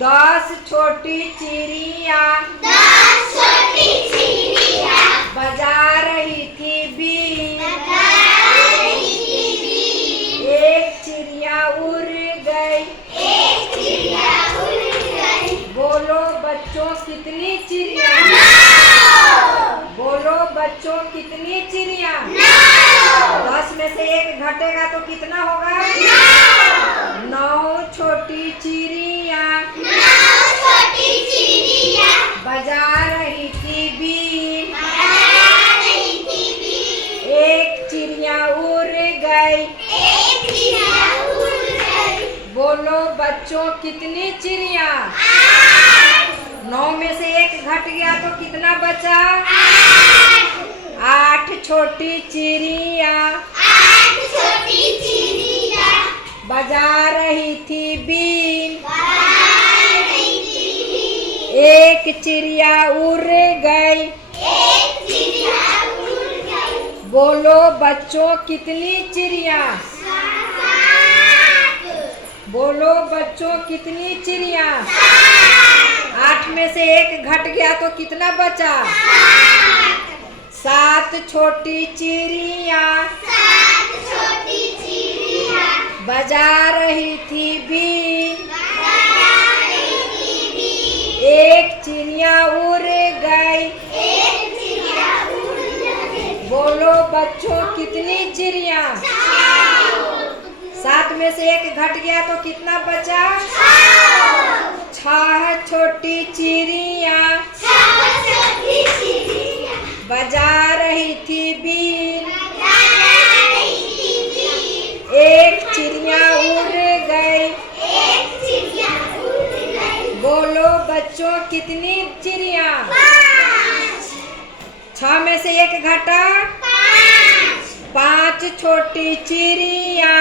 10 छोटी चिड़िया बजा रही थी बीन। एक चिड़िया उड़ गई। बोलो बच्चों कितनी चिड़िया? बोलो बच्चों कितनी चिड़िया? 10 में से एक घटेगा तो कितना होगा? 9 छोटी चिड़िया बजा रही थी बीन। एक चिड़िया उड़ गई। बोलो बच्चों कितनी चिड़िया? 9 में से एक घट गया तो कितना बचा? 8 छोटी चिड़िया बजा रही थी बीन। एक चिड़िया उड़ गई। बोलो बच्चों कितनी चिड़िया? बोलो बच्चों कितनी चिड़िया? 8 में से एक घट गया तो कितना बचा? 7 छोटी चिड़िया बजा रही थी बीन। एक चिड़िया उड़ गई। बोलो बच्चों कितनी चिड़िया? 7 में से एक घट गया तो कितना बचा? 6 छोटी चिड़िया बजा रही थी बीन। एक चिड़िया उड़ गई। बोलो बच्चों कितनी चिड़िया? 6 में से एक घटा? 5 छोटी चिड़िया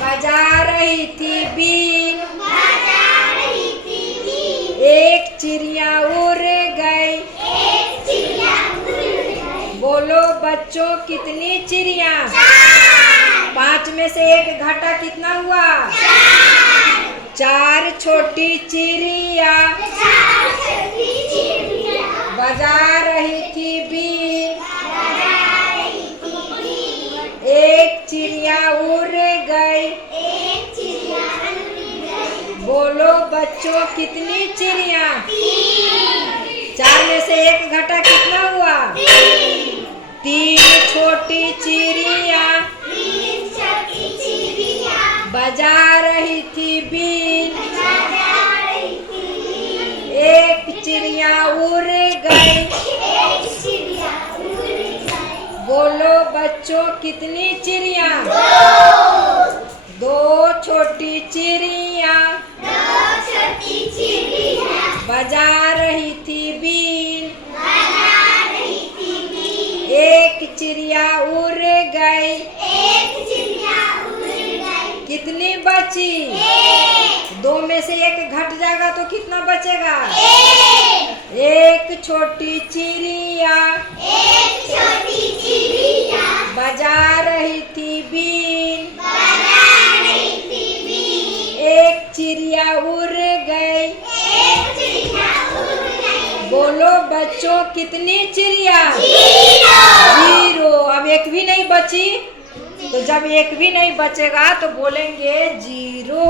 बजा रही थी बीन। एक चिड़िया उड़ गई। बोलो बच्चों कितनी चिड़िया? 5 में से एक घटा कितना हुआ? 4 छोटी चिड़िया बजा रही थी बीन। एक चिड़िया उड़ गई। बोलो बच्चों कितनी चिड़िया? 4 में से एक घटा कितना हुआ? 3 छोटी चिड़िया बजा रही थी बीन। एक चिड़िया उड़ गई। बोलो बच्चों कितनी चिड़िया? 2 छोटी चिड़िया बजा रही थी बीन। एक चिड़िया उड़ गई। कितनी बची? 2 में से एक घट जाएगा तो कितना बचेगा? एक छोटी चिड़िया बजा रही थी बीन। एक चिड़िया उड़ गई। बोलो बच्चों कितनी चिड़िया? 0। अब एक भी नहीं बची, तो जब एक भी नहीं बचेगा तो बोलेंगे 0।